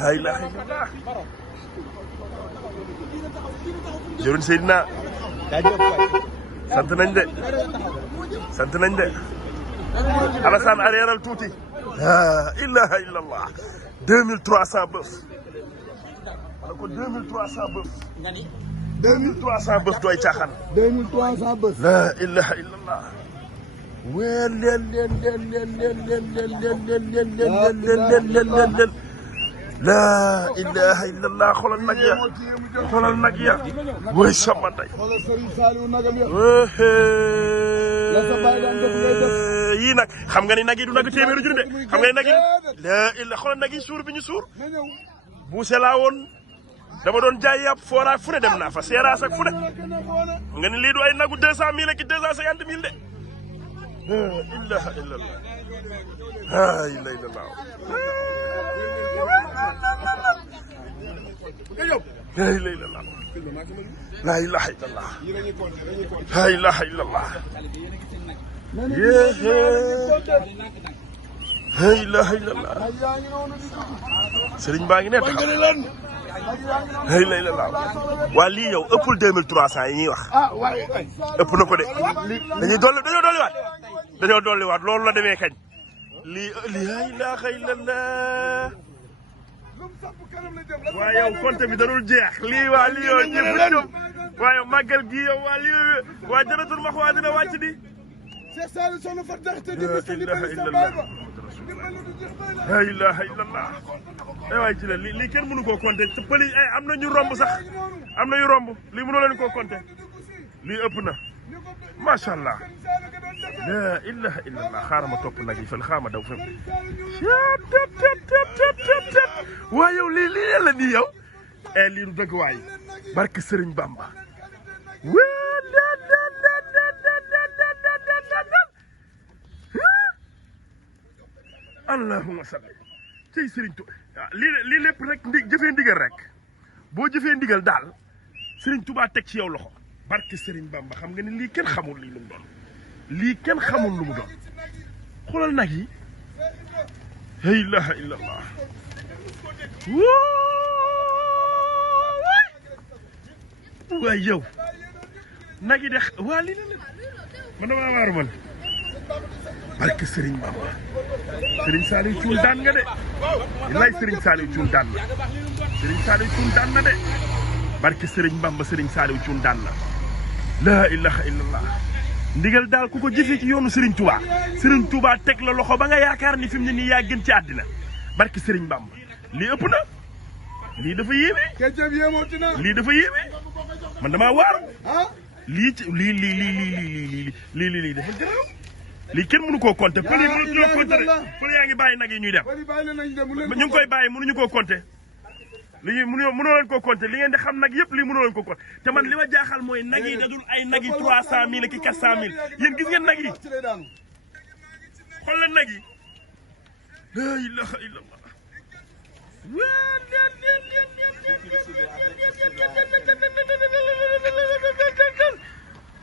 la ilaha illallah jërëjëf Seydina sant nañ de Alassane arrièral tuuti la ilaha illallah 2300 bœuf wala ko 2300 bœuf 2300 bœuf doy caaxaan 2300 bœuf la ilaha illallah weel leen la ilaha illallah xoolal nag ya woy sama ndey xoolal Serigne Saliou nagam ya yii nag xam nga ni nag yi du nag téeméeri junni de xam nga ni nag yi la illa xoolal nag yi suur bi ñu suur buuse laa woon dama doon jaay yàpp fooraa fu ne dem naa fa seeraas ak fu ne nga ni lii du ay nagu 200 000 ak 250 000 de la ilaha illallah la ilaha illallah la ilaha illallah la ilaha illallah la ilaha illallah la ilaha illallah sëriñ baa ngi ne taxaw la ilaha illallah waa lii yow ëppul 2300 yi ñuy wax ëpp na ko de dañoo dolliwaat loolu la demee kañ lii la ilaha illallah waa yow compte bi darul jeex lii waa lii yow ñëpp ñoom waa yow màggal gi yow waa lii waa jaratul max waa dina wàcc di la ilaha illallah waay ci la lii kenn mënu koo compter te pëli am na ñu romb sax am na ñu romb lii mënoo leen koo compter lii ëpp na macha allah la ilaha illallah xaaral ma topp nag yi fële xaaral ma daw fële waa yow lii yàlla nii yow lii du dëgg waay barke Serigne Bamba allahumma salli cey Serigne Touba lii lépp rek jëfee ndigal rek boo jëfee ndigal daal Serigne Touba teg ci yow loxo barke Serigne Bamba xam nga ni lii kenn xamul lii lu mu doon lii kenn xamul lu mu doon xoolal nag yi la ilaha illallah waay yow nag yi de waa lii la man damaa waaru man barke Serigne Bamba Serigne Saliou Thioune daan nga de wallaay Serigne Saliou Thioune daan na Serigne Saliou Thioune daan na de barke Serigne Bamba Serigne Saliou Thioune daan na la ilaha illallah ndigal daal ku ko jëfee ci yoonu Serigne Touba Serigne Touba teg la loxo ba nga yaakaar ni fi mu ne nii yaa gën ci àddina barke Serigne Bamba lii ëpp na lii dafa yéeme lii dafa yéeme man damaa waar lii ci lii dafa gërëm lii kenn mënu koo compter pël yi mënuñu koo compter pël yaa ngi bàyyi nag yi ñuy dem ñu ngi koy bàyyi mënuñu koo compter lii mënoo leen koo compter li ngeen di xam nag yëpp lii mënoo leen koo compter te man li ma jaaxal mooy nag yi dadul ay nag yi 300 000 ak 400 000 yéen gis ngeen nag yi xool leen nag yi la ilaha illallah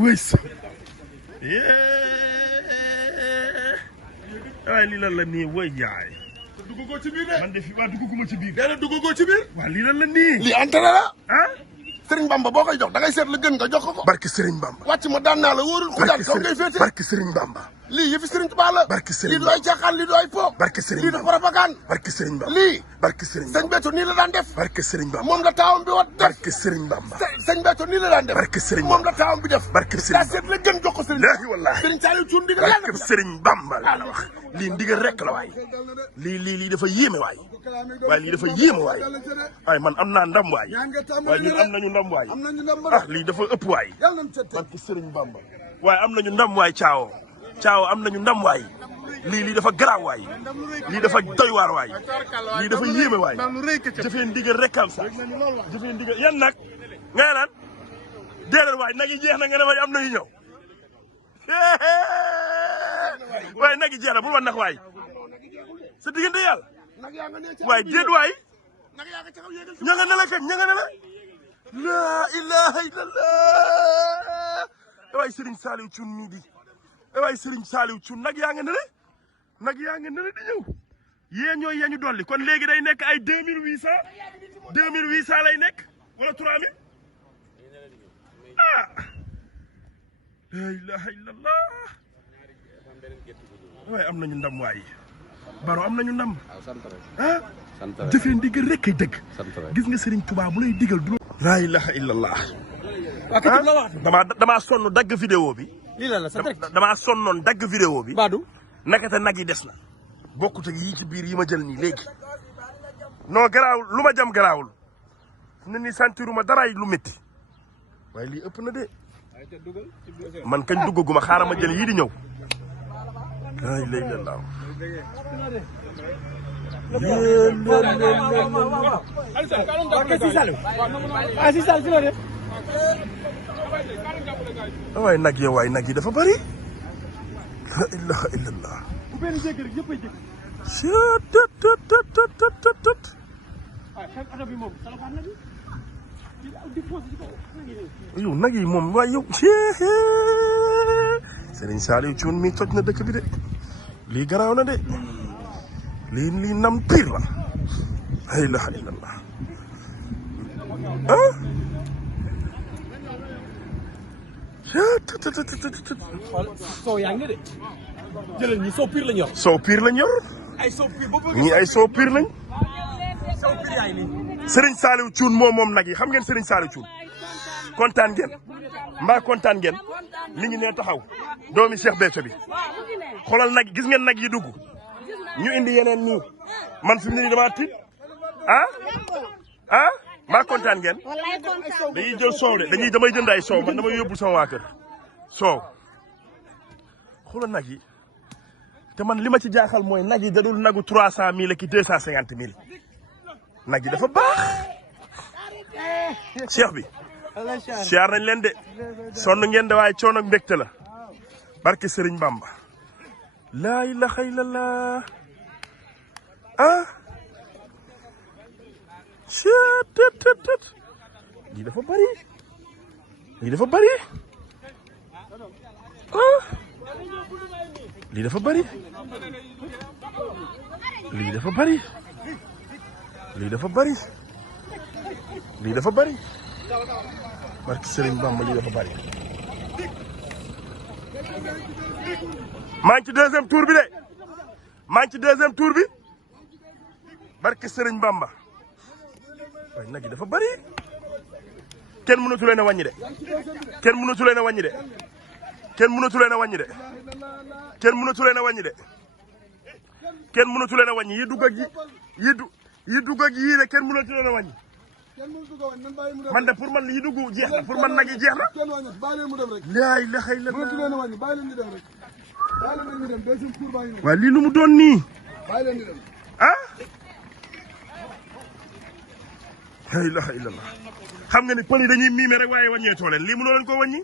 wëy sa waaye lii lan la nii woy jaay dugg ko ci biir de man de fi waa dugguma ci biir dana dugg ko ci biir waa lii lan la nii lii entrée la ah Serigne Bamba boo koy jox da ngay seet la gën nga jox ko barke Serigne Bamba wàcc ma daan naa la wóorul ku daan kaw ngay féete barke Serigne Bamba lii yëfi Serigne Touba la barke Serigne lii du ay caaxaan lii du ay po barke Serigne lii du propagande barke Serigne Bamba lii barke Serigne sëñ Béthio nii la daan def barke Serigne Bamba moom la taawam bi wat def barke Serigne Bamba sëñ Béthio nii la daan def barke Serigne moom la taawam bi def barke daa Serigne seet la gën jox ko Serigne laahi wallahi Serigne Saliou Thioune ndigal la barke Serigne Bamba laa la wax lii ndigal rek la waay lii dafa yéeme waay waaye lii dafa yéeme waay waaye man am naa ndam waay waaye ñun am nañu ndam waay ah lii dafa ëpp waay barke Serigne Bamba waaye am nañu ndam waay caawo am nañu ndam waay lii dafa garaaw waay lii dafa doy waar waay lii dafa yéeme waay jëfee ndigal rek am sax jëfee ndigal yan nag nga naan déedéet waay nag yi jeex na nga ne waay am na yu ñëw waaye nag yi jeex na bul ma nax waay sa diggante yàlla waaye déet waay ña nga ne la kañ ña nga ne la laa ilaha illallah waay Serigne Saliou Thioune nii di waay Serigne Saliou Thioune nag yaa nga ne la nag yaa nga ne la di ñëw yee ñooy yañu dolli kon léegi day nekk ay 2800 lay nekk wala 3000 ah la ilaha illallah waaye am nañu ndam waay Baro am nañu ndam ah jëfee ndigal rek kay dëgg gis nga Serigne Touba bu lay digal du la ilaha illallah damaa sonn dagg vidéo bi lii la sa damaa sonnoon dagg vidéo bi Badou nakate nag yi des na bokkut ak yii ci biir yi ma jël nii léegi non garaawul lu ma jam garaawul ne ni sentiruma daraay lu métti waaye lii ëpp na de man kañ duggaguma xaaral ma jël yii di ñëw ay lay la laaw waay nag yow waay nag yi dafa bari la ilaha illallah yow nag yi moom waaye yow Serigne Saliou Thioune mi toj na dëkk bi de lii garaaw na de lii nam pire la la ilaha illallah ah soo yaa ngi de jëlal ñi soo pire lañ yor soo pire lañ yor ay soo pire boobu ñii ay soo pire lañ soo pire yaay nii Serigne Saliou Thioune moom nag yi xam ngeen Serigne Saliou Thioune kontaan ngeen mbaa kontaan ngeen li ngi ne taxaw doomi Cheikh Béthio bi xoolal nag gis ngeen nag yi dugg ñu indi yeneen nii man fi mu ne nii damaa tiit ah mbaa kontaan ngeen dañuy jël soow de damay jënd ay soow man damay yóbbu sama waa kër soow xoolal nag yi te man li ma ci jaaxal mooy nag yi dadul nagu 300 000 ak 250 000 nag yi dafa baax cheikh bi siyaar nañ leen de sonn ngeen de waaye coono ak mbégte la barke Serigne Bamba laa ilaha illallah ah tet lii dafa bari lii dafa bari ah lii dafa bari lii dafa bari lii dafa bari lii dafa bari barke Serigne Bamba lii dafa bari maa ngi ci deuxième tour bi de maa ngi ci deuxième tour bi barke Serigne Bamba waaye nag yi dafa bari kenn mënatu leen a wàññi de kenn mënatu leen a wàññi de kenn mënatu leen a wàññi de kenn mënatu leen a wàññi de kenn mënatu leen a wàññi yi dugg ak yi dugg ak yii de kenn mënatu leen a wàññi man de pour man yi dugg jeex na pour man nag yi jeex na laa ilaha illallah waaye lii lu mu doon nii ah la ilaha illallah xam nga ni pël yi dañuy miime rek waaye wàññeetoo leen lii mënoo leen koo wàññi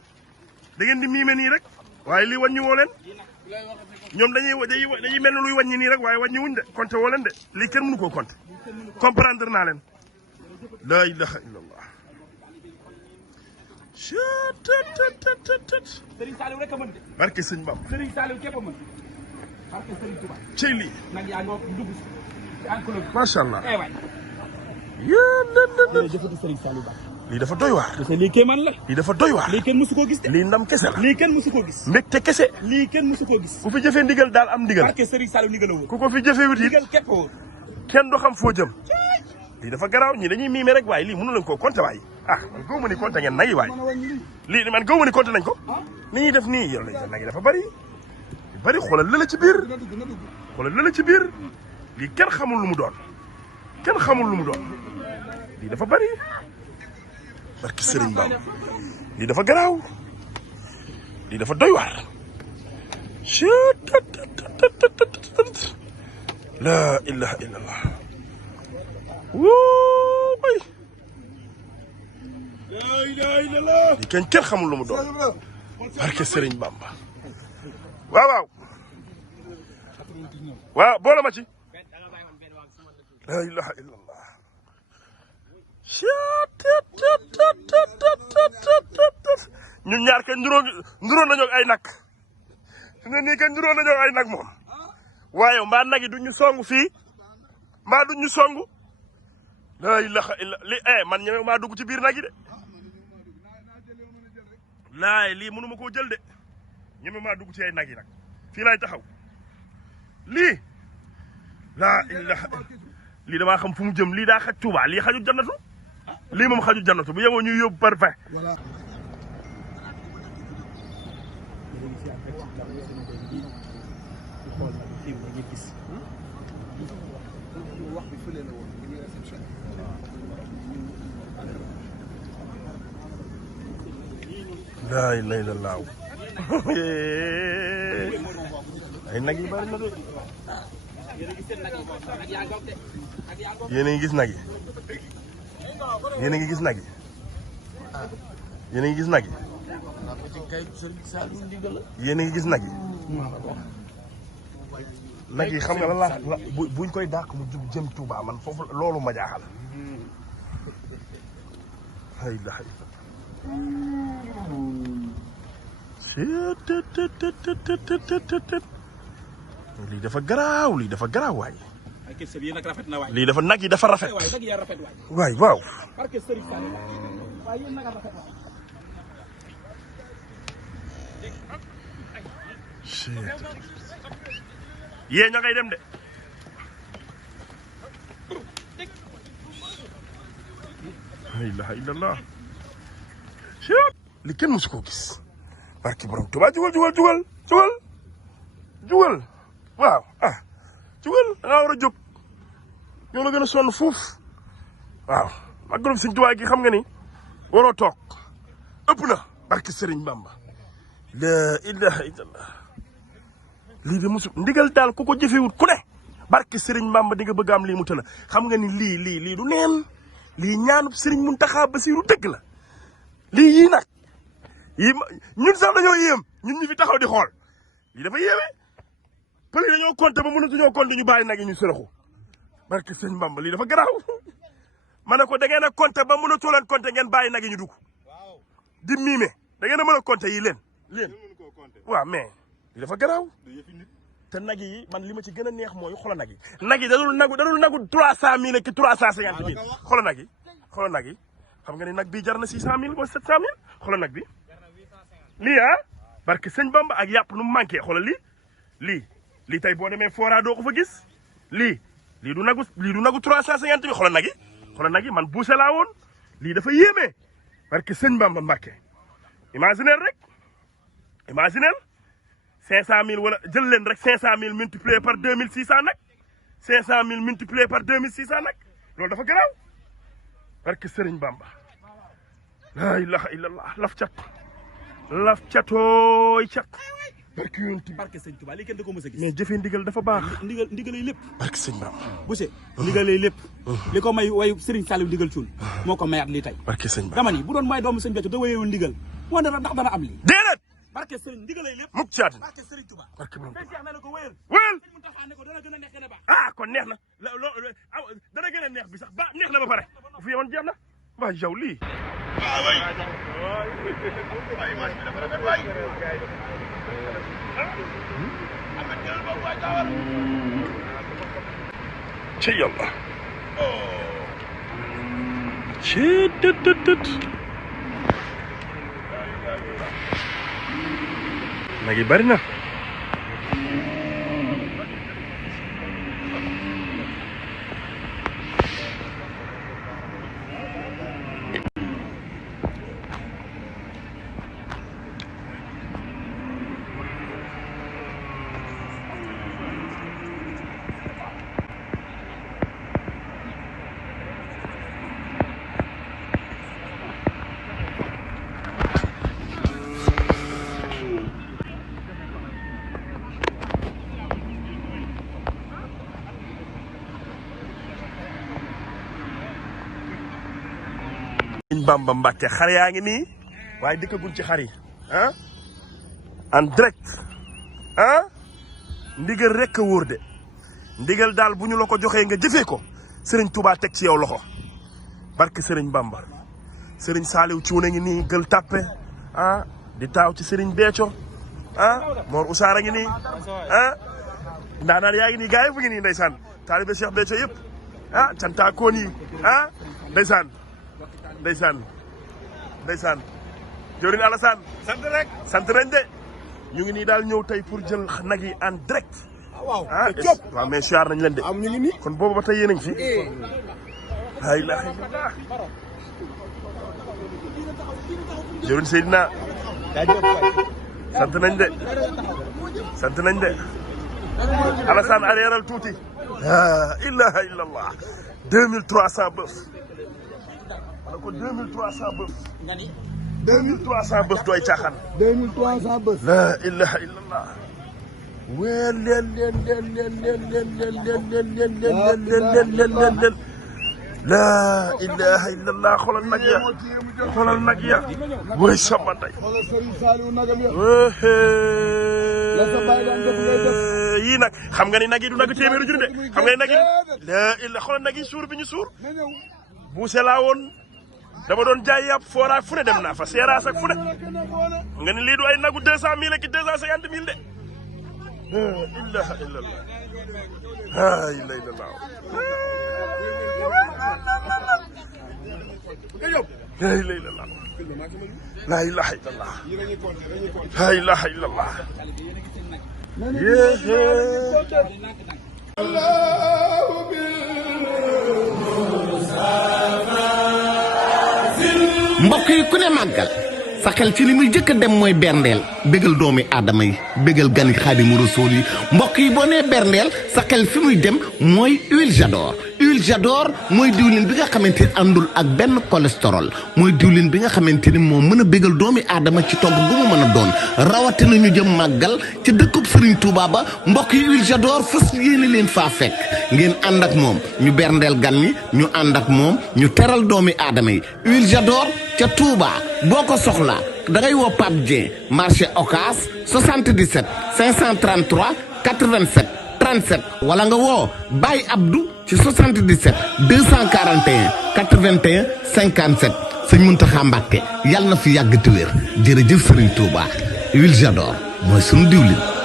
da ngeen di miime nii rek waaye lii wàññi woo leen ñoom dañuy mel ni luy wàññi nii rek waaye wàññi wuñ de compté woo leen de lii kenn mënu koo compté comprendre naa leen la ilaha illallah Serigne Saliou rek a mën de barke sëñ Bam Serigne Saliou képp a mën barke Serigne Touba cey lii nag yaa ngi dugg ci enclos macha allah waay jëfati Serigne Saliou Ba lii dafa doy waar lii kéemaan la lii dafa doy waar lii kenn mësu koo gis de lii ndam kese la lii kenn mësu koo gis mbégte kese lii kenn mësu koo gis ku fi jëfee ndigal daal am ndigal barke Serigne Saliou ndigal a wóor ku ko fi jëfee wut it ndigal képp wóor kenn du xam foo jëm lii dafa garaaw ñi dañuy miime rek waaye lii mënu leen koo compté waay ah man gaw ma ni compté ngeen nag yi waay lii man gaw ma ni compté nañ ko ni ñuy def nii yow la nag yi dafa bari xoolal lële ci biir xoolal lële ci biir lii kenn xamul lu mu doon kenn xamul lu mu doon lii dafa bari barki Serigne Ba lii dafa garaaw lii dafa doy waar la ilaha illallah wóoy lii kenn xamul lu mu doon barke Serigne Bamba waaw boole ma ci la ilaha illallah ñun ñaar kenn nduróo nañoo ay nag ne nii kenn nduróo nañoo ay nag moom waaye mbaa nag yi duñu song fii mbaa duñ ñu songu la ilaha illa li man ñeme maa dugg ci biir nag yi de laay lii mënu ma koo jël de ñeme maa dugg ci ay nag yi nag fii laay taxaw lii laa ilaha lii damaa xam fu mu jëm lii daa xaj Tuuba lii xajul jannatu lii moom xajul jannatu bu yeboo ñuy yóbbu par fin laa ilaaha illallaah ay nag yi bari na de yéen a ngi gis nag yi yéen a ngi gis nag yi yéen a ngi gis nag yi yéen a ngi gis nag yi nag yi xam nga lan la buñ koy dàq mu jub jëm Touba man foofu loolu ma jaaxal ay la lii dafa garaaw lii dafa garaaw waay lii dafa nag yi dafa rafet waay waaw yee ña ngay dem de la ilaha illallah li kenn musu koo gis barki borom Tuubaa jugal waaw jugal da ngaa war a jóg ñoo la gën a sonn fuuf waaw màggalu Sëñ Tuubaa gi xam nga ni waroo toog ëpp na barki Sëriñ Bamba la ilaha illallah lii de musu ndigal daal ku ko jëfewut ku ne barki Sëriñ Bamba di nga bëgg am lii mu tëla xam nga ni lii du neen lii ñaanub Sëriñ Muntaxa Basiru dëgg la lii yii nag yii ñun sax dañoo yéem ñun ñu fi taxaw di xool lii dafa yéeme pël yi dañoo compter ba mënatuñoo compter ñu bàyyi nag yi ñu sërëxu barki Sëriñ Bamba lii dafa garaaw ma ne ko da ngeen a compter ba mënatoo leen compter ngeen bàyyi nag yi ñu dugg di miime da ngeen a mën a compter yi leen waaw mais lii dafa garaaw te nag yi man li ma ci gën a neex mooy xoolal nag yi nag yi dadul nagu 300 000 ak 350 000 xoolal nag yi xam nga ni nag bii jar na 600 000 ba 700 000 xoolal nag bi lii barke Sëñ Bamba ak yàpp nu mu manqué xoolal lii tey boo demee Fora doo ko fa gis lii du nagu 350 000 xoolal nag yi man buuse laa woon lii dafa yéeme barke Sëñ Bamba Mbàkke imaginer rek 500 000 wala jël leen rek 500 000 multiplié par 2600 nag 500 000 multiplié par 2600 nag loolu dafa garaaw barke Sëriñ Bamba la ilaha illallah laf catooy cat barke yonent barke Sëñ Tuubaa lii kenn da ko mës a gis mais jëfee ndigal dafa baax ndigalay lépp barke Sëñ Bamba Boucher ndigalay lépp li ko may way Serigne Saliou ndigal cuun moo ko mayaat lii tey barke Sëñ Bamba dama ni bu doon may doomu Sëñ Béthio da wayeewul ndigal moo ne ndax dana am lii déedéet barke Serigne ndigalay lépp mukk caat barke Serigne Touba barke borom Cheikh na ko wéyal wéyal mu taxaw ne ko dana gën a neex gën a baax kon neex na dana gën a neex bi sax ba neex na ba pare fu yemoon jeex na waa yow lii ci yàlla ci tët nag yi bari na Bamba Mbàkke xar yaa ngi nii waaye dëkkagul ci xar yi en direct ndigal rek a wóor de ndigal daal bu ñu la ko joxee nga jëfee ko Serigne Touba teg ci yow loxo barke Serigne Bamba Serigne Saliou ci wu ngi nii Gueule Tapée di taaw ci Serigne Béthio Mor Ousara ngi nii ndaanaan yaa ngi nii gars yi fu ngi nii ndeysaan taalibe Cheikh Béthio yëpp ah cantaakoon yi ah ndeysaan jëwriñ Alassane sant rek de ñu ngi nii daal ñëw tey pour jël nag yi en direct waaw waaw mais siyaar nañ leen de am ñu ngi nii kon boobu ba tey yéen a ngi fi la ilaha illallah jëwriñ Seydina sant nañ de Alassane arrièral tuuti la ilaha illallah 2300 bëf wala ko 2300 bëf 2300 bëf doy caaxaan 2300 bës. la ilaha illallah weel leen la ilaha illallah xoolal nag ya way sama ndey xoolal Serigne Saliou nagam ya. la sa baay daan def ngay def. yii nag xam nga ni nag yi du nag téeméeri junni de xam nga ni nag yi la illa xoolal nag yi suur bi ñu suur na ñëw. buuse laa woon dama doon jaay yàpp fooraa fu ne dem naa fa seeraas ak fu ne nga ni lii du ay nagu 200 000 ak 250 000 de la ilaha illallah la ilaha illallah la ilaha illallah la ilaha illallah la ilaha illallah mbokk yi ku ne màggal sa xel ci li muy jëkk a dem mooy berndeel bégal doomi aadama yi bégal gani Xaadimu Rasuul yi mbokk yi boo nee berndeel sa xel fi muy dem mooy huile Jador mooy diwlin bi nga xamante ni àndul ak benn cholestérol mooy diwlin bi nga xamante ni moo mën a bégal doomi aadama ci togg gu mu mën a doon rawatina ñu jëm màggal ci dëkkub Serigne Touba ba mbokk yi huile Jador fas yéene leen faa fekk ngeen ànd ak moom ñu berndeel gan ñi ñu ànd ak moom ñu teral doomi aadama yi huile Jador ca Touba boo ko soxlaa da ngay woo Pape Dieng marché Ocass 77 533 87 37 wala nga woo Baye Abdou ci 77 241 81 57 sëñ Mountakha Mbacké yàlla na fi yàgg te wér jërëjëf Serigne Touba huile Jador mooy sunu diwlin.